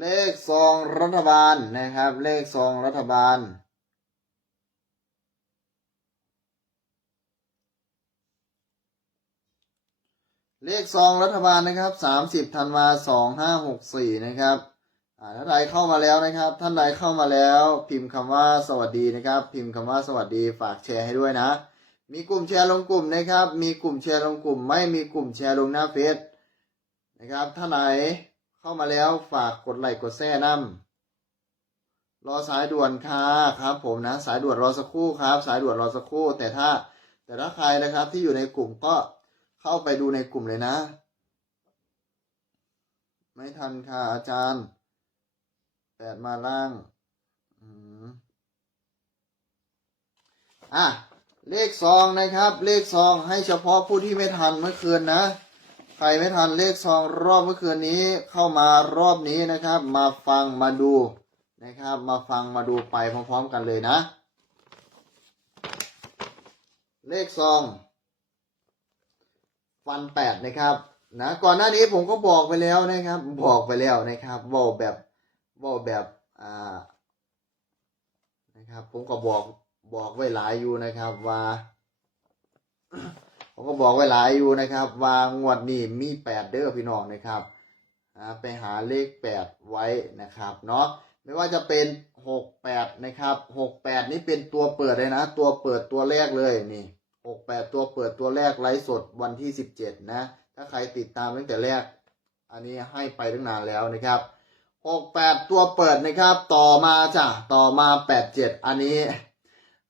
เลขซองรัฐบาลนะครับ เลขซองรัฐบาล เลขซองรัฐบาลนะครับสามสิบธันวาสองห้าหกสี่นะครับอ่าท่านใดเข้ามาแล้วนะครับ ท่านใดเข้ามาแล้ว พิมพ์คำว่าสวัสดีนะครับ พิมพ์คำว่าสวัสดีฝากแชร์ให้ด้วยนะ มีกลุ่มแชร์ลงกลุ่มนะครับ มีกลุ่มแชร์ลงกลุ่ม ไม่มีกลุ่มแชร์ลงหน้าเฟซนะครับท่านไหน เข้ามาแล้วฝากกดไลค์กดแชร์นํรอสายด่วนค่ะครับผมนะ สายด่วนรอสักครู่ครับ สายด่วนรอสักครู่ แต่ถ้า แต่ถ้าใครนะครับที่อยู่ในกลุ่มก็เข้าไปดูในกลุ่มเลยนะ ไม่ทันค่ะอาจารย์แปดมาล่างอะเลขซองนะครับ เลขซองให้เฉพาะผู้ที่ไม่ทันเมื่อคืนนะ รไม่ทันเลขซองรอบเมื่อคืนนี้เข้ามารอบนี้นะครับ มาฟังมาดูนะครับ มาฟังมาดูไปพร้อมๆกันเลยนะ เลขซองฟันแปดนะครับนะก่อนหน้านี้ผมก็บอกไปแล้วนะครับ บอกไปแล้วนะครับบอกแบบบอกแบบอ่านะครับ ผมก็บอกบอกไว้หลายอยู่นะครับว่า ผมก็บอกไว้หลายอยู่นะครับว่างวดนี้มีแปดเด้อพี่น้องนะครับไปหาเลขแปดไว้นะครับเนาะไม่ว่าจะเป็นหกแปดนะครับหกแปดนี่เป็นตัวเปิดเลยนะ ตัวเปิดตัวแรกเลยนี่หกแปดตัวเปิดตัวแรกไลฟ์สดวันที่สิบเจ็ดนะ ถ้าใครติดตามตั้งแต่แรก อันนี้ให้ไปตั้งนานแล้วนะครับหกแปดตัวเปิดนะครับ ต่อมาจ้ะต่อมาแปดเจ็ดอันนี้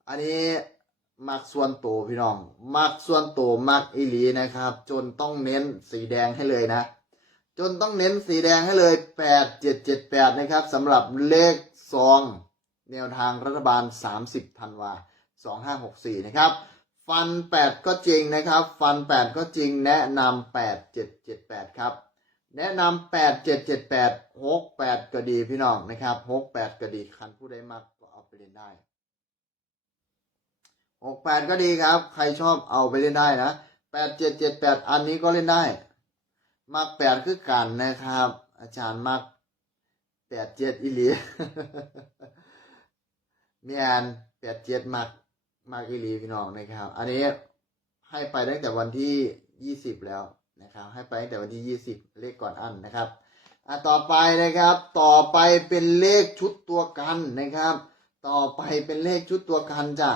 อันนี้ มักส่วนตัวพี่น้อง มักส่วนตัวมักอีหลีนะครับ จนต้องเน้นสีแดงให้เลยนะ จนต้องเน้นสีแดงให้เลยแปดเจ็ดเจ็ดแปดนะครับสำหรับเลขซอง แนวทางรัฐบาลสามสิบธันวาสองห้าหกสี่นะครับ ฟันแปดก็จริงนะครับ ฟันแปดก็จริงแนะนำแปดเจ็ดเจ็ดแปดครับ แนะนำแปดเจ็ดเจ็ดแปดหกแปดก็ดีพี่น้องนะครับหกแปดก็ดีคันผู้ใดมากก็เอาไปเล่นได้ หกแปดก็ดีครับ ใครชอบเอาไปเล่นได้นะแปดเจ็ดเจ็ดแปดอันนี้ก็เล่นได้มักแปดคือกันนะครับ อาจารย์มักแปดเจ็ดอีหลีมียนแปดเจ็ดมักมากอีหลีพี่น้องนะครับ อันนี้ให้ไปตั้งแต่วันที่ยี่สิบแล้วนะครับ ให้ไปตั้งแต่วันที่ยี่สิบเลขก่อนอันนะครับอะต่อไปนะครับ ต่อไปเป็นเลขชุดตัวกันนะครับ ต่อไปเป็นเลขชุดตัวกันจ้ะ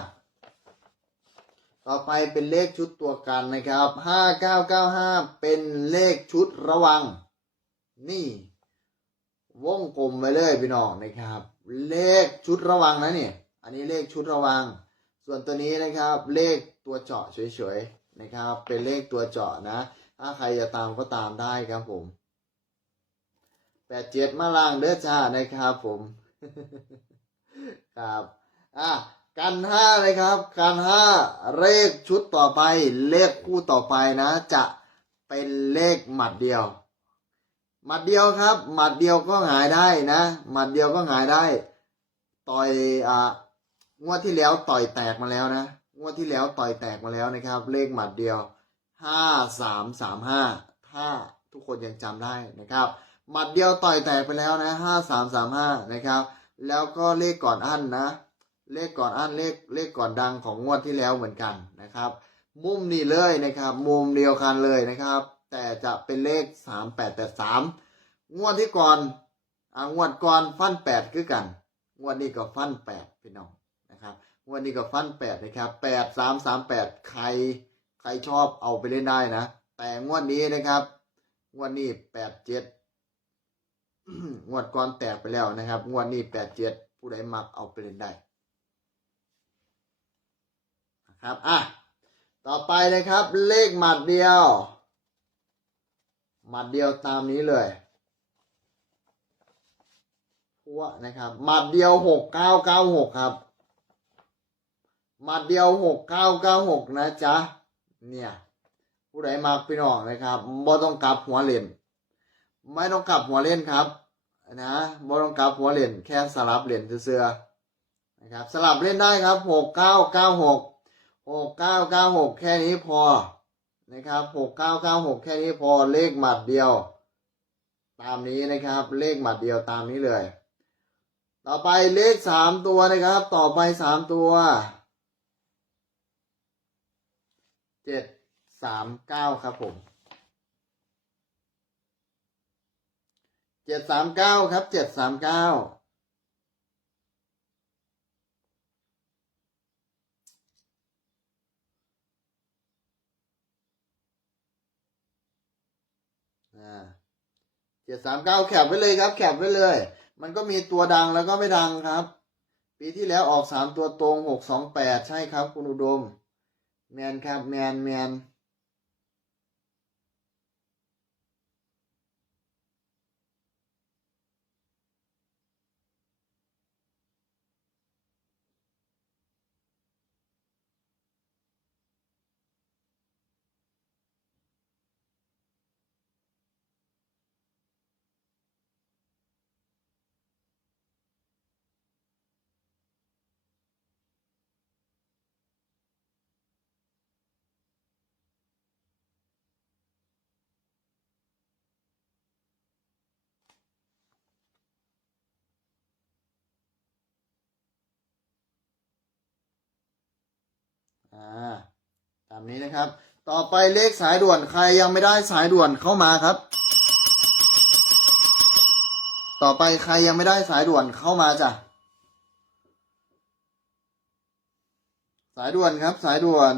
ต่อไปเป็นเลขชุดตัวกันนะครับห้าเก้าเก้าห้าเป็นเลขชุดระวัง นี่ วงกลมไว้เลยพี่น้องนะครับ เลขชุดระวังนะเนี่ย อันนี้เลขชุดระวัง ส่วนตัวนี้นะครับเลขตัวเจาะเฉยๆนะครับ เป็นเลขตัวเจาะนะ ถ้าใครจะตามก็ตามได้ครับผมแปดเจ็ดมาล่างเด้อจ้านะครับผม ครับ อะ กันห้าเลยครับ กันห้าเลขชุดต่อไป เลขคู่ต่อไปนะ จะเป็นเลขหมัดเดียว หมัดเดียวครับ หมัดเดียวก็หงายได้นะ หมัดเดียวก็หงายได้ ต่อยอ่างวดที่แล้วต่อยแตกมาแล้วนะ งวดที่แล้วต่อยแตกมาแล้วนะครับ เลขหมัดเดียวห้าสามสามห้าถ้าทุกคนยังจำได้นะครับ หมัดเดียวต่อยแตกไปแล้วนะห้าสามสามห้านะครับ แล้วก็เลขก่อนอั้นนะ เลขก่อนอันเลขเลขก่อนดังของงวดที่แล้วเหมือนกันนะครับ มุมนี้เลยนะครับ มุมเดียวกันเลยนะครับ แต่จะเป็นเลขสามแปดแปดสามงวดที่ก่อนอ่างวดก่อนฟันแปดคือกัน งวดนี้ก็ฟันแปดพี่น้องนะครับงวดนี้ก็ฟันแปดนะครับแปดสามสามแปดใครใครชอบเอาไปเล่นได้นะ แต่งวดนี้นะครับ งวดนี้แปดเจ็ดงวดก่อนแตกไปแล้วนะครับ งวดนี้แปดเจ็ดผู้ใดมักเอาไปเล่นได้ ครับอะต่อไปนะครับ เลขหมัดเดียว หมัดเดียวตามนี้เลยพัวนะครับ หมัดเดียวหกเก้าเก้าหกครับ หมัดเดียวหกเก้าเก้าหกนะจ๊ะ เนี่ย ผู้ใดมักพี่น้องนะครับบ่ต้องกลับหัวเล่นไม่ต้องกลับหัวเล่นครับนะบ่ต้องกลับหัวเล่นแค่สลับเล่นเสื้อนะครับ สลับเล่นได้ครับหกเก้าเก้าหก หกเก้าเก้าหกแค่นี้พอนะครับหกเก้าเก้าหกแค่นี้พอเลขหมัดเดียว ตามนี้นะครับ เลขหมัดเดียวตามนี้เลย ต่อไปเลขสามตัวนะครับ ต่อไปสามตัวเจ็ดสามเก้าครับผมเจ็ดสามเก้าครับเจ็ดสามเก้า เจ็ดสามเก้าแคบไว้เลยครับ แคบไว้เลย มันก็มีตัวดังแล้วก็ไม่ดังครับ ปีที่แล้วออกสามตัวตรงหกสองแปดใช่ครับ คุณอุดม แมนครับ แมนแมน อ่าตามนี้นะครับ ต่อไปเลขสายด่วนใครยังไม่ได้สายด่วนเข้ามาครับ ต่อไปใครยังไม่ได้สายด่วนเข้ามาจ้ะสายด่วนครับสายด่วน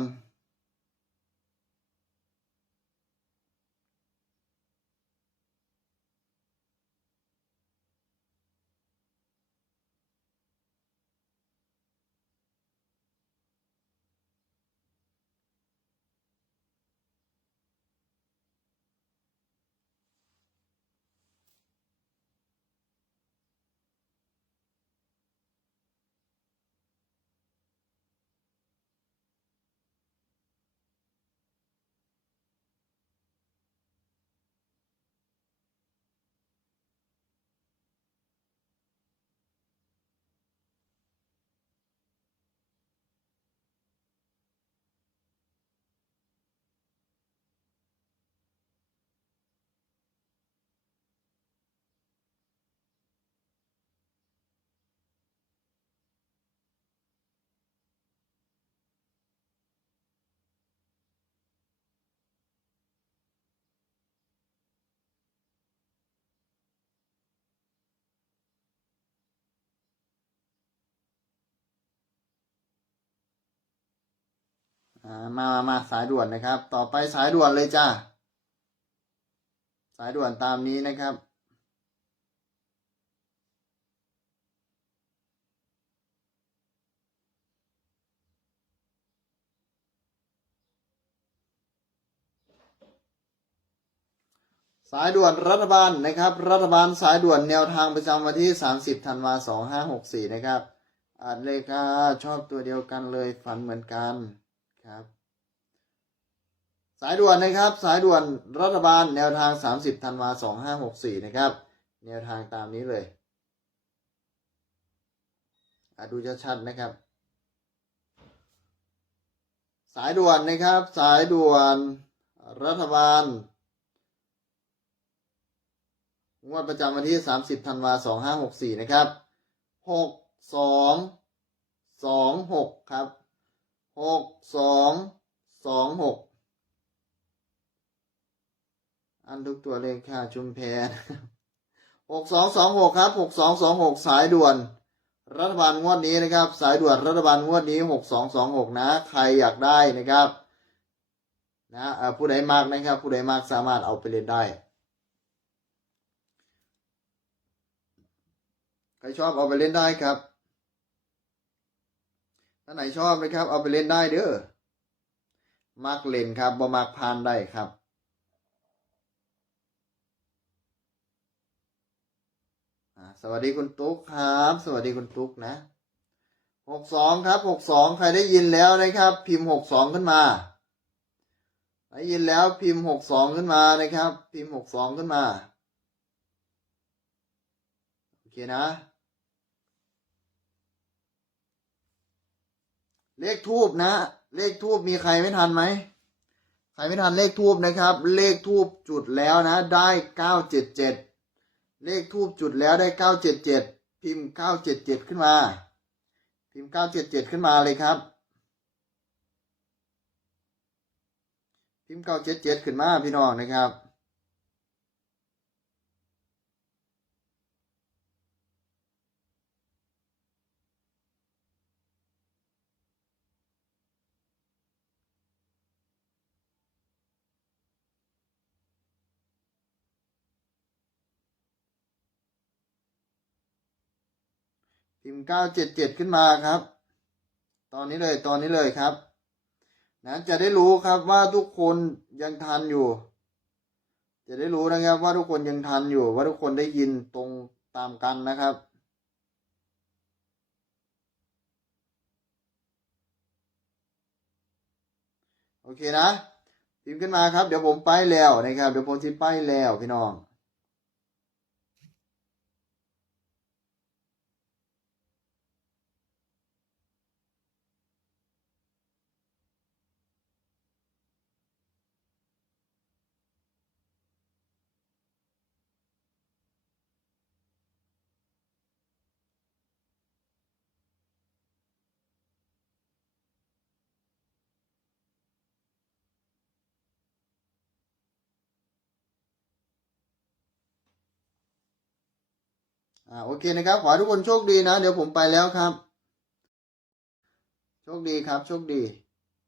มามามาสายด่วนนะครับ ต่อไปสายด่วนเลยจ้าสายด่วนตามนี้นะครับ สายด่วนรัฐบาลนะครับ รัฐบาลสายด่วนแนวทางประจำวันที่ 30ธันวาสองห้าหกสี่นะครับอาจเลขาชอบตัวเดียวกันเลยฝันเหมือนกัน ครับ สายด่วนนะครับ สายด่วนรัฐบาลแนวทาง 30ธันวาสองห้าหกสี่นะครับ แนวทางตามนี้เลยอะดูชัดๆนะครับ สายด่วนนะครับ สายด่วนรัฐบาลงวดประจำวันที่ 30ธันวาสองห้าหกสี่นะครับหกสองสองหกครับ หกสองสองหกอันทุกตัวเลขค่ะชุมแพรหกสองสองหกครับหกสองสองหกสายด่วน รัฐบาลงวดนี้นะครับ สายด่วนรัฐบาลงวดนี้หกสองสองหกนะ ใครอยากได้นะครับนะผู้ใดมากนะครับ ผู้ใดมากสามารถเอาไปเล่นได้ใครชอบเอาไปเล่นได้ครับ ถ้าไหนชอบนะครับ เอาไปเล่นได้เด้อมักเล่นครับบ่มักพานได้ครับสวัสดีคุณตุ๊กครับ สวัสดีคุณตุ๊กนะหกสองครับหกสองใครได้ยินแล้วนะครับ พิมพ์หกสองขึ้นมาได้ยินแล้วพิมพ์หกสองขึ้นมานะครับ พิมพ์หกสองขึ้นมาโอเคนะ เลขทูบนะ เลขทูบมีใครไม่ทันไหมใครไม่ทันเลขทูบนะครับ เลขทูบจุดแล้วนะ ได้เก้าเจ็ดเจ็ดเลขทูบจุดแล้วได้เก้าเจ็ดเจ็ดพิมพ์เก้าเจ็ดเจ็ดขึ้นมา พิมพ์เก้าเจ็ดเจ็ดขึ้นมาเลยครับ พิมพ์เก้าเจ็ดเจ็ดขึ้นมาพี่น้องนะครับ พิมพ์เก้าเจ็ดเจ็ดขึ้นมาครับ ตอนนี้เลยตอนนี้เลยครับนะจะได้รู้ครับว่าทุกคนยังทันอยู่ จะได้รู้นะครับว่าทุกคนยังทันอยู่ ว่าทุกคนได้ยินตรงตามกันนะครับโอเคนะพิมพ์ขึ้นมาครับ เดี๋ยวผมไปแล้วนะครับ เดี๋ยวผมจะไปแล้วพี่น้อง อ่าโอเคนะครับ ขอทุกคนโชคดีนะ เดี๋ยวผมไปแล้วครับ โชคดีครับ โชคดี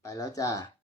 ไปแล้วจ้า